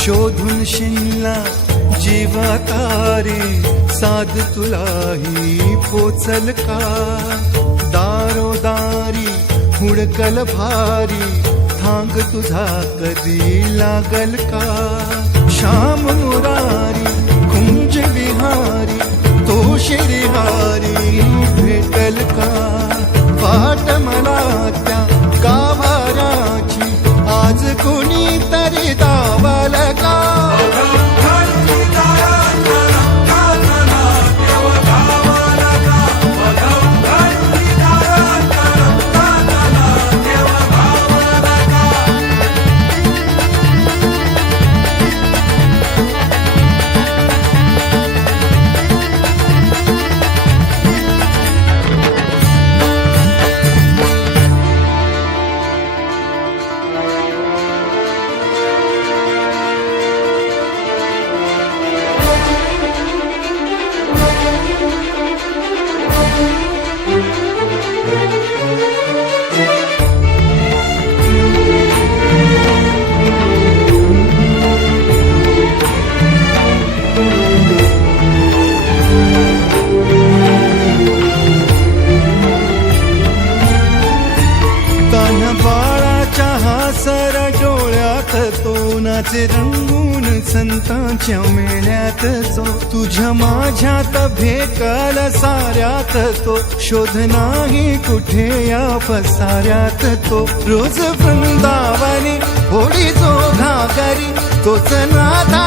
शोधून शिनला जीवा तारे, साध तुलाही पोचल का? दारोदारी हुडकल भारी, थांग तुझा कधी लागल का? श्याम मुरारी कुंज विहारी, तो शिरिहारी भेटल का? वाट मला त्या गाभाराची, आज कुणी तरी दावाल का? सर डोळ्यात तो नाचे रंगून संतांच्या मेळ्यात जो, तुझ्या माझ्यात भेटल साऱ्यात तो, शोध नाही कुठे या पसाऱ्यात तो. रोज वृंदावनी होडी जो घागरी, तोच नाथा